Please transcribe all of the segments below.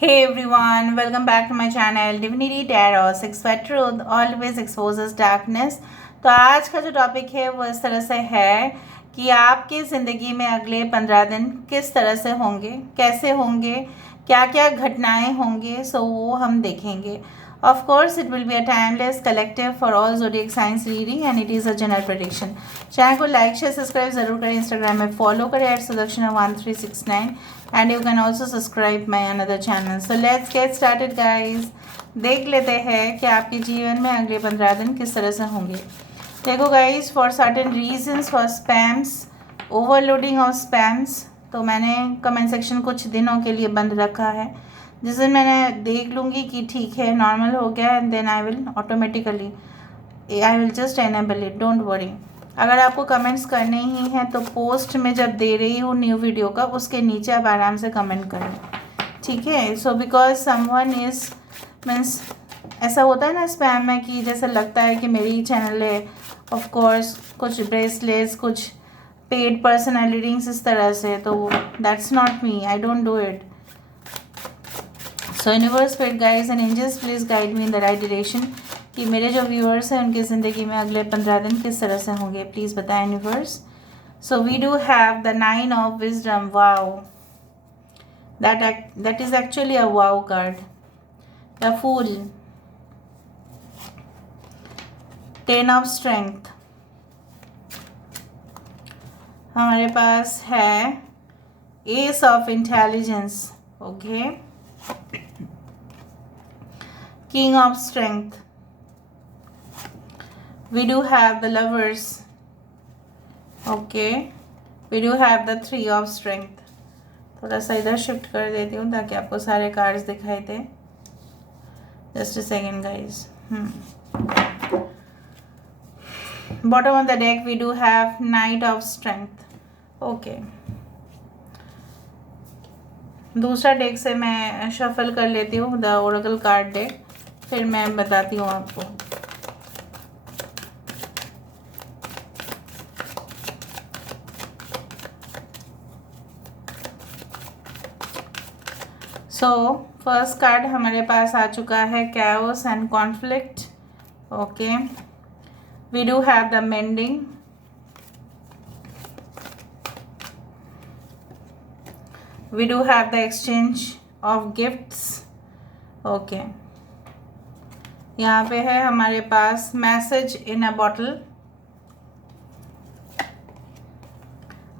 Hey everyone, welcome back to my channel Divinity Tarot 6 for Truth always exposes darkness। तो आज का जो topic है वो इस तरह से है कि आपकी ज़िंदगी में अगले 15 दिन किस तरह से होंगे, कैसे होंगे, क्या क्या घटनाएं होंगे। सो वो हम देखेंगे। Of course, it will be a timeless collective for all zodiac signs reading and it is a general prediction। Channel को लाइक शेयर सब्सक्राइब जरूर करें, इंस्टाग्राम में फॉलो करें @sudakshinah1369 and you can also subscribe my another channel। So let's get started guys। देख लेते हैं कि आपके जीवन में अगले 15 दिन किस तरह से होंगे। देखो guys, for certain reasons, for spams, overloading of spams, तो मैंने कमेंट सेक्शन कुछ दिनों के लिए बंद रखा है। जिस दिन मैंने देख लूँगी कि ठीक है नॉर्मल हो गया and then I will automatically I will just enable it, don't worry. अगर आपको कमेंट्स करने ही हैं तो पोस्ट में जब दे रही हूँ न्यू वीडियो का उसके नीचे आप आराम से कमेंट करें, ठीक है। So because someone is means ऐसा होता है ना स्पैम में कि जैसे लगता है कि मेरी चैनल है। ऑफ कोर्स कुछ ब्रेसलेट्स, कुछ पेड पर्सनल रीडिंग्स इस तरह से, तो that's not me, I don't do it. So universe, spirit guides and angels please guide me in the right direction कि मेरे जो व्यूअर्स हैं उनकी ज़िंदगी में अगले 15 दिन किस तरह से होंगे, प्लीज़ बताएं universe. So we do have the 9 of wisdom. Wow, that is actually a wow card। The fool, 10 of strength, हमारे पास है ace of intelligence, okay, king of strength, we do have the lovers, okay, we do have the 3 of strength। थोड़ा सा इधर shift कर देती हूँ ताकि आपको सारे कार्ड्स दिखाई दे। Just a second guys. Bottom of the deck we do have knight of strength, okay. दूसरा डेक से मैं शफल कर लेती हूँ, द ओरेकल कार्ड डेक, फिर मैं बताती हूँ आपको। सो फर्स्ट कार्ड हमारे पास आ चुका है chaos and conflict, okay. We do have the mending, we do have the exchange of gifts, okay. यहाँ पे है हमारे पास message in a bottle,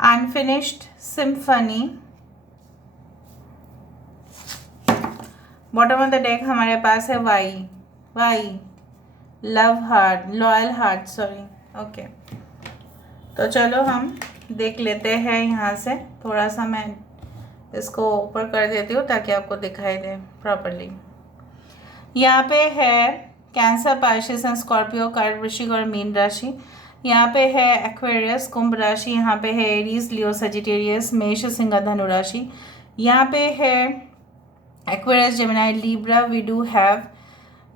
unfinished symphony. Bottom of the deck हमारे पास है why love heart, loyal heart, sorry, okay. तो चलो हम देख लेते हैं। यहाँ से थोड़ा सा मैं इसको ऊपर कर देती हूँ ताकि आपको दिखाई दे प्रॉपरली। यहाँ पे है cancer, Pisces and Scorpio card, वृश्चिक और मीन राशि। यहाँ पे है एक्वेरियस, कुंभ राशि। यहाँ पे है एरीज, लियो, सजिटेरियस, मेष, सिंह, धनु राशि। यहाँ पे है Aquarius, Gemini, Libra. We do have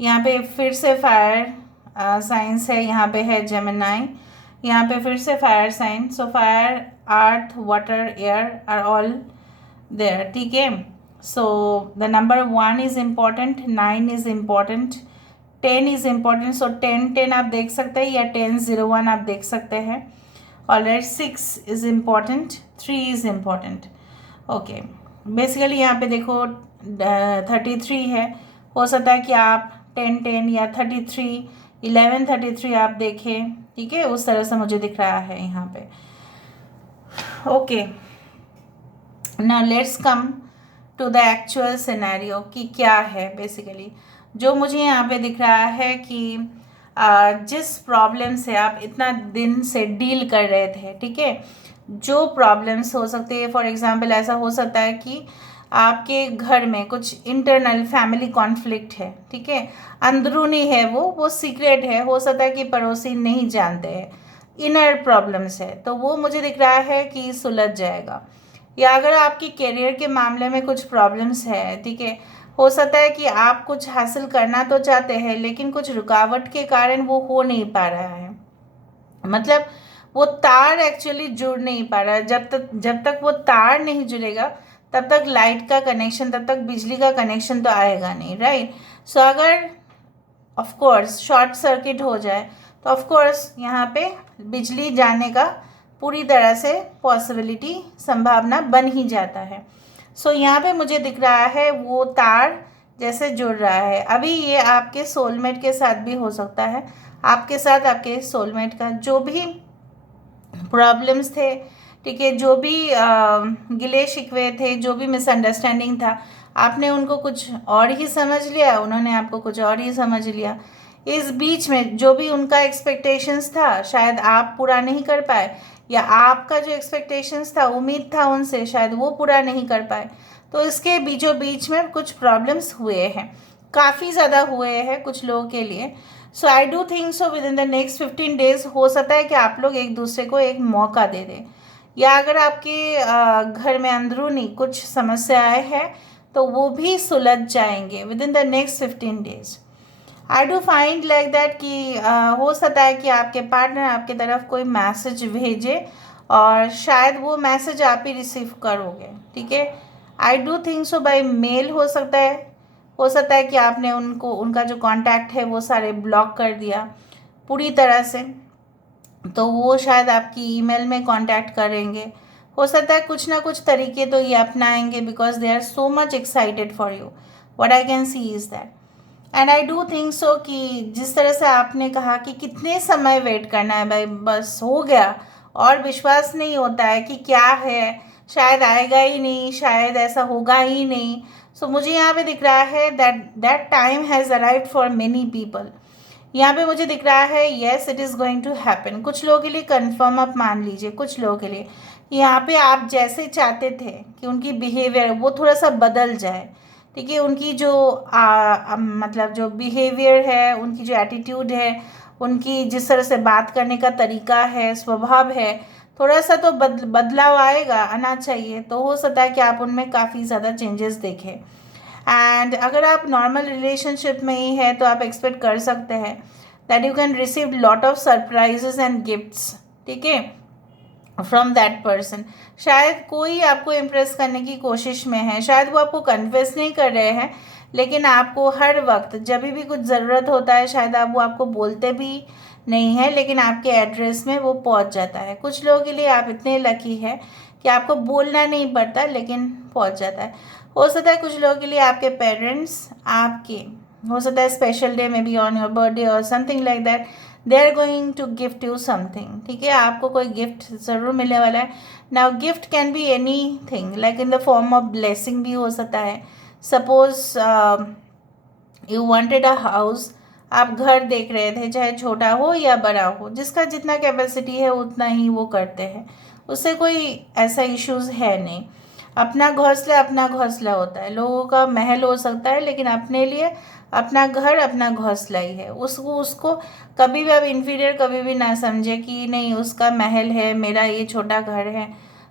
यहाँ पे फिर से फायर साइंस है। यहाँ पे है जेमिनी, यहाँ पे फिर से fire sign. So fire, earth, water, air are all there, ठीक है। So the number 1 is important, 9 is important, 10 is important. So 10 आप देख सकते हैं या 1001 आप देख सकते हैं। Alright, 6 is important, 3 is important, okay. Basically यहाँ पे देखो 33 है, हो सकता है कि आप 10 या 33 11 33 आप देखें, ठीक है। उस तरह से मुझे दिख रहा है यहाँ पे, okay. Now let's come to the actual scenario कि क्या है बेसिकली। जो मुझे यहाँ पे दिख रहा है कि जिस प्रॉब्लम से आप इतना दिन से डील कर रहे थे, ठीक है, जो प्रॉब्लम्स हो सकती है, फॉर एग्जांपल ऐसा हो सकता है कि आपके घर में कुछ इंटरनल फैमिली कॉन्फ्लिक्ट है, ठीक है, अंदरूनी है, वो सीक्रेट है, हो सकता है कि पड़ोसी नहीं जानते हैं, इनर प्रॉब्लम्स है, तो वो मुझे दिख रहा है कि सुलझ जाएगा। या अगर आपकी करियर के मामले में कुछ प्रॉब्लम्स है, ठीक है, हो सकता है कि आप कुछ हासिल करना तो चाहते हैं लेकिन कुछ रुकावट के कारण वो हो नहीं पा रहा है। मतलब वो तार एक्चुअली जुड़ नहीं पा रहा है। जब तक वो तार नहीं जुड़ेगा तब तक लाइट का कनेक्शन, तब तक बिजली का कनेक्शन तो आएगा नहीं, राइट। सो अगर ऑफ कोर्स शॉर्ट सर्किट हो जाए तो ऑफ कोर्स यहाँ पे बिजली जाने का पूरी तरह से पॉसिबिलिटी, संभावना बन ही जाता है। सो यहाँ पे मुझे दिख रहा है वो तार जैसे जुड़ रहा है। अभी ये आपके सोलमेट के साथ भी हो सकता है, आपके साथ आपके सोलमेट का जो भी प्रॉब्लम्स थे, ठीक है, जो भी गिले शिकवे थे, जो भी मिसअंडरस्टैंडिंग था, आपने उनको कुछ और ही समझ लिया, उन्होंने आपको कुछ और ही समझ लिया। इस बीच में जो भी उनका एक्सपेक्टेशंस था शायद आप पूरा नहीं कर पाए, या आपका जो एक्सपेक्टेशंस था, उम्मीद था उनसे, शायद वो पूरा नहीं कर पाए। तो इसके बीचों बीच में कुछ प्रॉब्लम्स हुए हैं, काफ़ी ज़्यादा हुए हैं कुछ लोगों के लिए। So I do think so within the next 15 days हो सकता है कि आप लोग एक दूसरे को एक मौका दे दें, या अगर आपके घर में अंदरूनी कुछ समस्याएं हैं तो वो भी सुलझ जाएंगे with in the next 15 days. I do find like that कि हो सकता है कि आपके पार्टनर आपकी तरफ कोई मैसेज भेजे और शायद वो मैसेज आप ही रिसीव करोगे, ठीक है। I do think so by mail हो सकता है, हो सकता है कि आपने उनको, उनका जो कांटेक्ट है वो सारे ब्लॉक कर दिया पूरी तरह से, तो वो शायद आपकी ईमेल में कांटेक्ट करेंगे। हो सकता है कुछ ना कुछ तरीके तो ये अपनाएंगे because they are so much excited for you, what I can see is that. And I do think so कि जिस तरह से आपने कहा कि कितने समय वेट करना है भाई, बस हो गया, और विश्वास नहीं होता है कि क्या है, शायद आएगा ही नहीं, शायद ऐसा होगा ही नहीं। सो मुझे यहाँ पे दिख रहा है that time has arrived for many people. यहाँ पे मुझे दिख रहा है yes it is going to happen. कुछ लोगों के लिए कंफर्म आप मान लीजिए, कुछ लोगों के लिए यहाँ पे आप जैसे चाहते थे कि उनकी बिहेवियर वो थोड़ा सा बदल जाए, ठीक है, उनकी जो मतलब जो बिहेवियर है, उनकी जो एटीट्यूड है, उनकी जिस तरह से बात करने का तरीका है, स्वभाव है, थोड़ा सा तो बदलाव आएगा, आना चाहिए। तो हो सकता है कि आप उनमें काफ़ी ज़्यादा चेंजेस देखें। एंड अगर आप नॉर्मल रिलेशनशिप में ही है तो आप एक्सपेक्ट कर सकते हैं that you can receive lot of surprises and gifts, ठीक है, फ्रॉम दैट पर्सन। शायद कोई आपको इम्प्रेस करने की कोशिश में है, शायद वो आपको कन्फेस नहीं कर रहे हैं, लेकिन आपको हर वक्त जब भी कुछ ज़रूरत होता है शायद वो आपको बोलते भी नहीं है, लेकिन आपके एड्रेस में वो पहुंच जाता है। कुछ लोगों के लिए आप इतने लकी है कि आपको बोलना नहीं पड़ता लेकिन पहुंच जाता है। हो सकता है कुछ लोगों के लिए आपके पेरेंट्स आपके, हो सकता है स्पेशल डे में बी ऑन योर बर्थडे और something like that, they are going to gift you something, ठीक है, आपको कोई गिफ्ट ज़रूर मिलने वाला है। Now gift can be anything like in the form of blessing भी हो सकता है। Suppose you wanted a house, आप घर देख रहे थे, चाहे छोटा हो या बड़ा हो, जिसका जितना कैपेसिटी है उतना ही वो करते हैं, उससे कोई ऐसा इश्यूज़ है नहीं। अपना घोंसला होता है, लोगों का महल हो सकता है लेकिन अपने लिए अपना घर अपना घोंसला ही है। उसको कभी भी आप इन्फीरियर कभी भी ना समझे कि नहीं उसका महल है, मेरा ये छोटा घर है।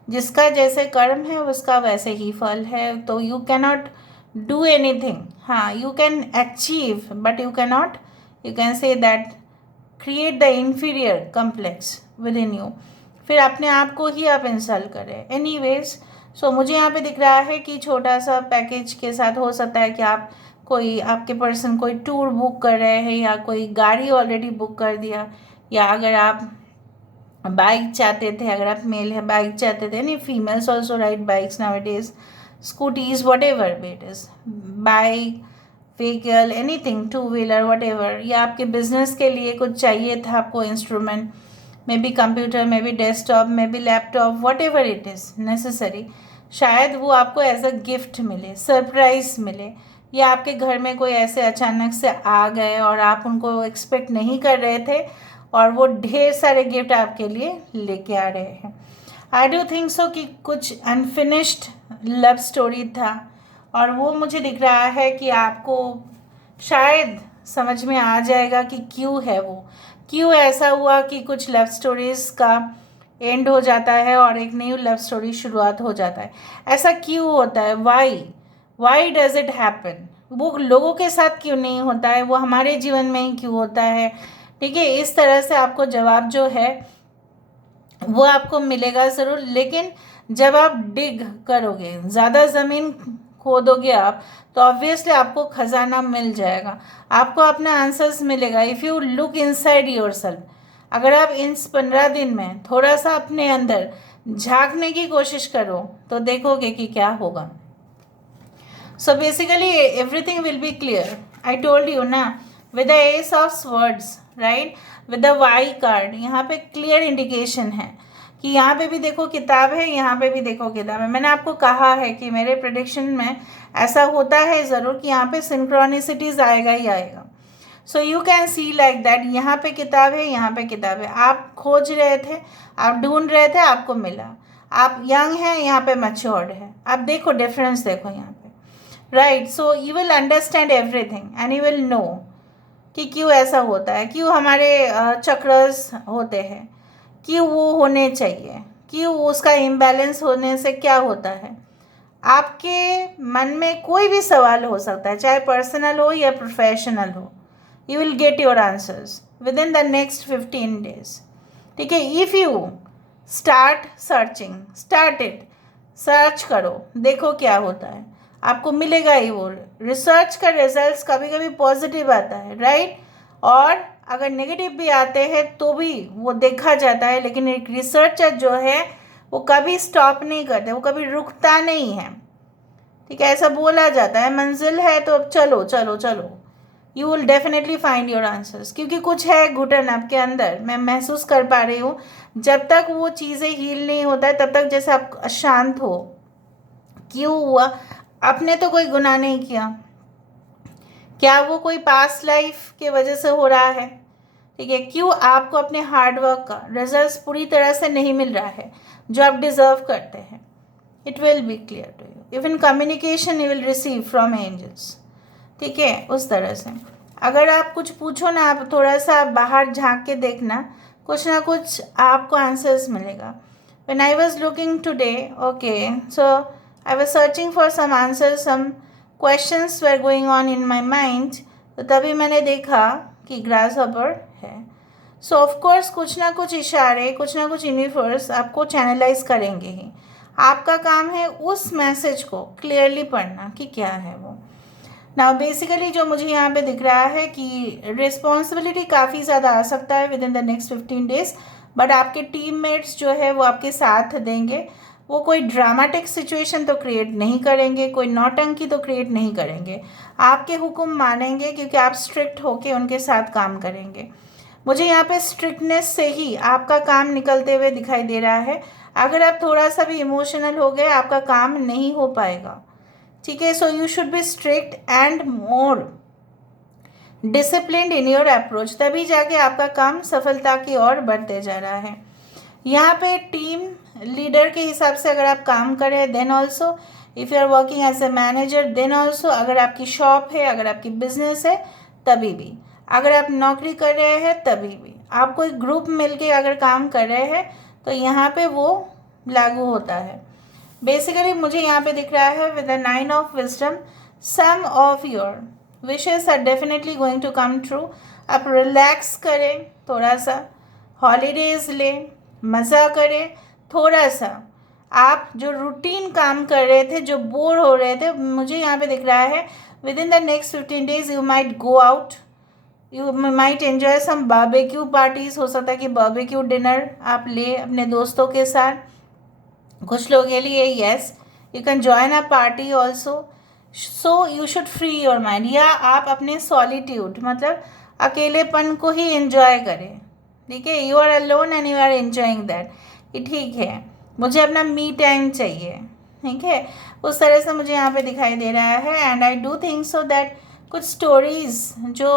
जिसका जैसे कर्म है उसका वैसे ही फल है। तो यू कैनॉट डू एनीथिंग, हाँ you can achieve but you cannot, you can say that create the inferior complex with in you, फिर अपने आप को ही आप इंसल्ट करें। एनीवेज, सो मुझे यहाँ पे दिख रहा है कि छोटा सा पैकेज के साथ हो सकता है कि आप कोई, आपके पर्सन कोई टूर बुक कर रहे हैं या कोई गाड़ी ऑलरेडी बुक कर दिया, या अगर आप बाइक चाहते थे, अगर आप मेल है बाइक चाहते थे, नहीं females also ride bikes nowadays, scooties what ever it is, bike vehicle anything, two wheeler what ever, या आपके बिजनेस के लिए कुछ चाहिए था आपको instrument, may be computer, may be desktop, may be laptop, what ever it is necessary, शायद वो आपको एज अ गिफ्ट मिले, सरप्राइज मिले, या आपके घर में कोई ऐसे अचानक से आ गए और आप उनको एक्सपेक्ट नहीं कर रहे थे और वो ढेर सारे गिफ्ट आपके लिए लेके आ रहे हैं। आई डू थिंक सो कि कुछ अनफिनिश्ड लव स्टोरी था और वो मुझे दिख रहा है कि आपको शायद समझ में आ जाएगा कि क्यों है वो, क्यों ऐसा हुआ कि कुछ लव स्टोरीज़ का एंड हो जाता है और एक न्यू लव स्टोरी शुरुआत हो जाता है। ऐसा क्यों होता है, वाई डज इट हैपन, वो लोगों के साथ क्यों नहीं होता है, वो हमारे जीवन में ही क्यों होता है, ठीक है। इस तरह से आपको जवाब जो है वो आपको मिलेगा ज़रूर, लेकिन जब आप डिग करोगे, ज़्यादा ज़मीन खोदोगे आप, तो ऑब्वियसली आपको खजाना मिल जाएगा, आपको अपना आंसर्स मिलेगा। If you look inside your self, अगर आप इन 15 दिन में थोड़ा सा अपने अंदर झांकने की कोशिश करो तो देखोगे कि क्या होगा। So basically everything will be clear. I told you ना, with the ace of swords, right, with the Y card, यहाँ पे क्लियर इंडिकेशन है कि यहाँ पे भी देखो किताब है, यहाँ पे भी देखो किताब है। मैंने आपको कहा है कि मेरे प्रेडिक्शन में ऐसा होता है ज़रूर कि यहाँ पे सिंक्रोनिसिटीज़ आएगा ही आएगा। So you can see like that, यहाँ पे किताब है, यहाँ पे किताब है, आप खोज रहे थे, आप ढूंढ रहे थे, आपको मिला। आप यंग हैं, यहाँ पे मैच्योर्ड है। आप देखो डिफरेंस, देखो यहाँ पे, right. So you will understand everything and you will know कि क्यों ऐसा होता है, क्यों हमारे चक्रस होते हैं, क्यों वो होने चाहिए, क्यों उसका इम्बैलेंस होने से क्या होता है। आपके मन में कोई भी सवाल हो सकता है, चाहे पर्सनल हो या प्रोफेशनल हो, you will get your answers with in the next 15 days। ठीक है, if you start searching, start it, search करो, देखो क्या होता है, आपको मिलेगा ही। वो रिसर्च का रिजल्ट्स कभी कभी पॉजिटिव आता है, राइट, और अगर नेगेटिव भी आते हैं तो भी वो देखा जाता है, लेकिन एक रिसर्चर जो है वो कभी स्टॉप नहीं करते, वो कभी रुकता नहीं है। ठीक है, ऐसा बोला जाता है, मंजिल है तो अब चलो चलो चलो, you will definitely find your answers, क्योंकि कुछ है घुटन आपके अंदर, मैं महसूस कर पा रही हूँ। जब तक वो चीज़ें हील नहीं होता है तब तक जैसे आप अशांत हो। क्यों हुआ? आपने तो कोई गुनाह नहीं किया, क्या वो कोई पास्ट लाइफ के वजह से हो रहा है? ठीक है, क्यों आपको अपने हार्डवर्क का रिजल्ट्स पूरी तरह से नहीं मिल रहा है जो आप डिजर्व करते हैं? It will be clear to you, even communication you will receive from angels. ठीक है, उस तरह से अगर आप कुछ पूछो ना, आप थोड़ा सा बाहर झांक के देखना, कुछ ना कुछ आपको आंसर्स मिलेगा। When I was looking today, okay, so I was searching for some answers, some questions were going on in my mind, तो तभी मैंने देखा कि ग्रास हॉपर है। सो ऑफ कोर्स कुछ ना कुछ इशारे, कुछ ना कुछ यूनिवर्स आपको चैनलाइज करेंगे ही। आपका काम है उस मैसेज को क्लियरली पढ़ना कि क्या है वो। नाउ बेसिकली जो मुझे यहाँ पे दिख रहा है कि रिस्पॉन्सिबिलिटी काफ़ी ज़्यादा आ सकता है within the next 15 days, but आपके टीममेट्स जो है वो आपके साथ देंगे। वो कोई ड्रामेटिक सिचुएशन तो क्रिएट नहीं करेंगे, कोई नौटंकी तो क्रिएट नहीं करेंगे, आपके हुक्म मानेंगे क्योंकि आप स्ट्रिक्ट होके उनके साथ काम करेंगे। मुझे यहाँ पे स्ट्रिक्टनेस से ही आपका काम निकलते हुए दिखाई दे रहा है। अगर आप थोड़ा सा भी इमोशनल हो गए, आपका काम नहीं हो पाएगा। ठीक है, so you should be strict and more disciplined in your approach, तभी जाके आपका काम सफलता की ओर बढ़ते जा रहा है। यहाँ पे टीम लीडर के हिसाब से अगर आप काम करें, then also if you are working as a manager, then also अगर आपकी शॉप है, अगर आपकी बिजनेस है, तभी भी, अगर आप नौकरी कर रहे हैं तभी भी, आप कोई ग्रुप मिलके अगर काम कर रहे हैं तो यहाँ पे वो लागू होता है। बेसिकली मुझे यहाँ पे दिख रहा है with the 9 of wisdom, some of your wishes are definitely going to come true. आप रिलैक्स करें, थोड़ा सा हॉलीडेज लें, मज़ा करें थोड़ा सा। आप जो रूटीन काम कर रहे थे, जो बोर हो रहे थे, मुझे यहाँ पे दिख रहा है within the next 15 days you might go out, you might enjoy some barbecue parties. हो सकता है कि बारबेक्यू डिनर आप ले अपने दोस्तों के साथ, कुछ लोगों के लिए yes you can join a party also. So you should free your mind, या आप अपने सॉलिट्यूड मतलब अकेलेपन को ही एंजॉय करें। ठीक है, you are alone and you are enjoying that, कि ठीक है मुझे अपना मी टाइम चाहिए। ठीक है, उस तरह से मुझे यहाँ पे दिखाई दे रहा है। And I do think so that कुछ स्टोरीज़ जो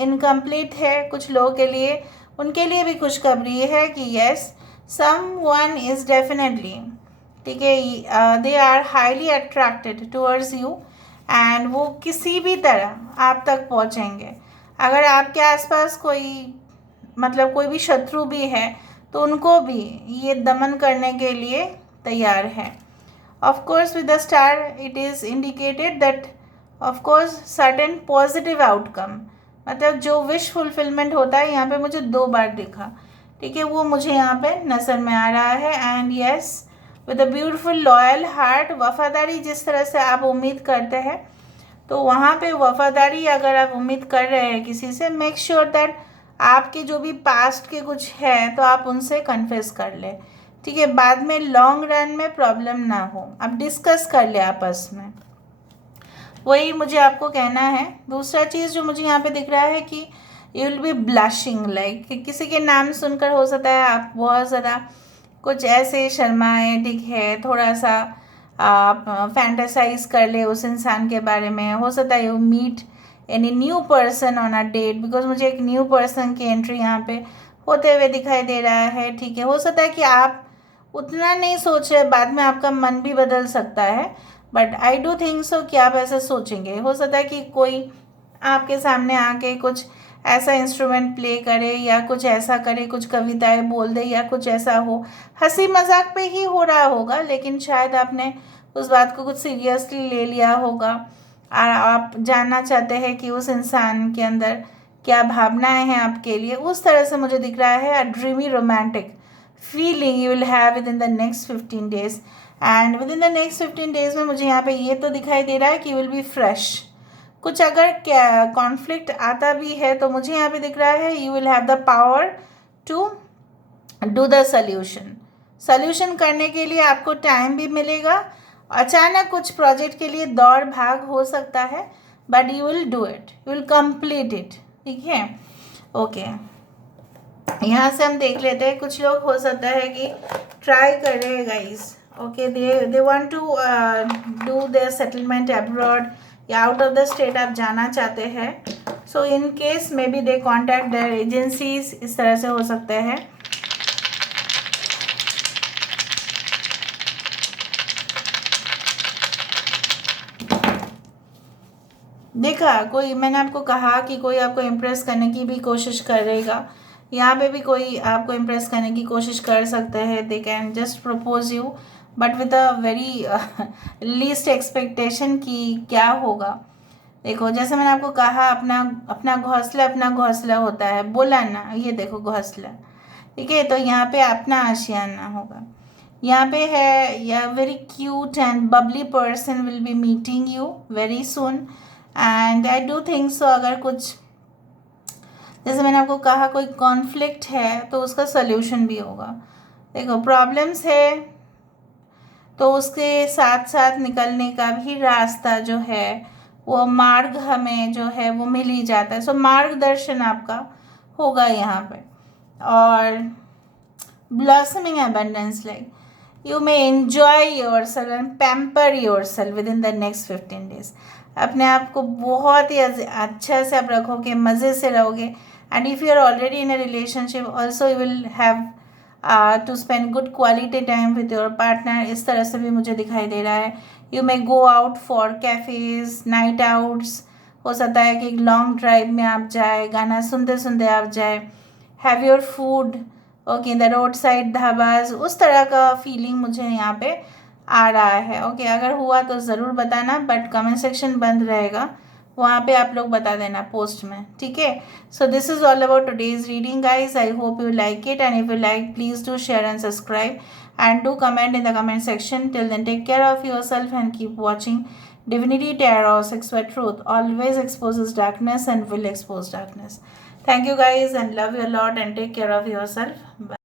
इनकम्प्लीट है कुछ लोगों के लिए, उनके लिए भी खुशखबरी है कि yes someone is definitely, ठीक है, they are highly attracted towards you, and वो किसी भी तरह आप तक पहुँचेंगे। अगर आपके आसपास कोई मतलब कोई भी शत्रु भी है तो उनको भी ये दमन करने के लिए तैयार है। Of course with the star it is indicated that of course certain positive outcome, मतलब जो विश फुलफिलमेंट होता है, यहाँ पे मुझे 2 बार दिखा। ठीक है, वो मुझे यहाँ पे नज़र में आ रहा है। And yes with a beautiful loyal heart. वफादारी जिस तरह से आप उम्मीद करते हैं, तो वहाँ पे वफादारी अगर आप उम्मीद कर रहे हैं किसी से, मेक श्योर दैट आपके जो भी पास्ट के कुछ है तो आप उनसे कन्फेस कर ले, ठीक है। बाद में लॉन्ग रन में प्रॉब्लम ना हो, आप डिस्कस कर ले आपस में, वही मुझे आपको कहना है। दूसरा चीज़ जो मुझे यहाँ पे दिख रहा है कि you will be blushing, like किसी के नाम सुनकर हो सकता है आप बहुत ज़्यादा कुछ ऐसे शर्माए, ठीक है, थोड़ा सा आप फैंटेसाइज कर ले उस इंसान के बारे में। हो सकता है you meet any new person on a date, because मुझे एक न्यू पर्सन की एंट्री यहाँ पे होते हुए दिखाई दे रहा है, ठीक है। हो सकता है कि आप उतना नहीं सोच रहे, बाद में आपका मन भी बदल सकता है, but I do think so कि आप ऐसा सोचेंगे। हो सकता है कि कोई आपके सामने आके कुछ ऐसा इंस्ट्रूमेंट प्ले करे या कुछ ऐसा करे, कुछ कविताएं बोल दे या कुछ ऐसा हो, हंसी मजाक पे ही हो रहा होगा, लेकिन शायद आपने उस बात को कुछ सीरियसली ले लिया होगा और आप जानना चाहते हैं कि उस इंसान के अंदर क्या भावनाएं हैं आपके लिए। उस तरह से मुझे दिख रहा है। A dreamy romantic feeling you will have within the next 15 days, and within the next 15 days में मुझे यहाँ पे ये तो दिखाई दे रहा है कि यू विल बी फ्रेश। कुछ अगर कॉन्फ्लिक्ट आता भी है तो मुझे यहाँ पे दिख रहा है you will have the power to do the solution करने के लिए आपको टाइम भी मिलेगा। अचानक कुछ प्रोजेक्ट के लिए दौड़ भाग हो सकता है, but you will do it, you will complete it, ठीक है। ओके, यहाँ से हम देख लेते हैं। कुछ लोग हो सकता है कि ट्राई कर रहे हैं guys, okay, they want to do their settlement abroad या आउट ऑफ द स्टेट आप जाना चाहते हैं। So in case maybe they contact their agencies, इस तरह से हो सकते हैं। देखा, कोई, मैंने आपको कहा कि कोई आपको इम्प्रेस करने की भी कोशिश करेगा। यहाँ पे भी कोई आपको इम्प्रेस करने की कोशिश कर सकते हैं। They can just propose you, but with a very least expectation कि क्या होगा। देखो, जैसे मैंने आपको कहा, अपना घोंसला होता है, बोला ना, ये देखो घोंसला, ठीक है। तो यहाँ पे अपना आशियाना होगा। यहाँ पे है या very cute and Babli person will be meeting you very soon, and I do think सो अगर कुछ, जैसे मैंने आपको कहा, कोई कॉन्फ्लिक्ट है तो उसका सल्यूशन भी होगा। देखो, प्रॉब्लम्स है तो उसके साथ साथ निकलने का भी रास्ता जो है, वो मार्ग हमें जो है वो मिल ही जाता है। सो मार्गदर्शन आपका होगा यहाँ पे। और blossoming abundance, like you may enjoy your self and pamper your self with in the next 15 days. अपने आप को बहुत ही अच्छा से आप रखोगे, मज़े से रहोगे। And if you are already in a relationship also you will have to spend good quality time with your partner, इस तरह से भी मुझे दिखाई दे रहा है। You may go out for cafes, night outs, हो सकता है कि एक लॉन्ग ड्राइव में आप जाए, गाना सुनते सुनते आप जाए, have your food, okay, the road side dhabas, उस तरह का फीलिंग मुझे यहाँ पे आ रहा है। ओके, अगर हुआ तो ज़रूर बताना, बट कमेंट सेक्शन बंद रहेगा, वहाँ पे आप लोग बता देना पोस्ट में, ठीक है। So this is all about today's reading guys. I hope you like it, and if you like please do share and subscribe and do comment in the comment section. Till then, take care of yourself and keep watching Divinity Tarot 6 where truth always exposes darkness and will expose darkness. Thank you guys and love you a lot and take care of yourself. Bye.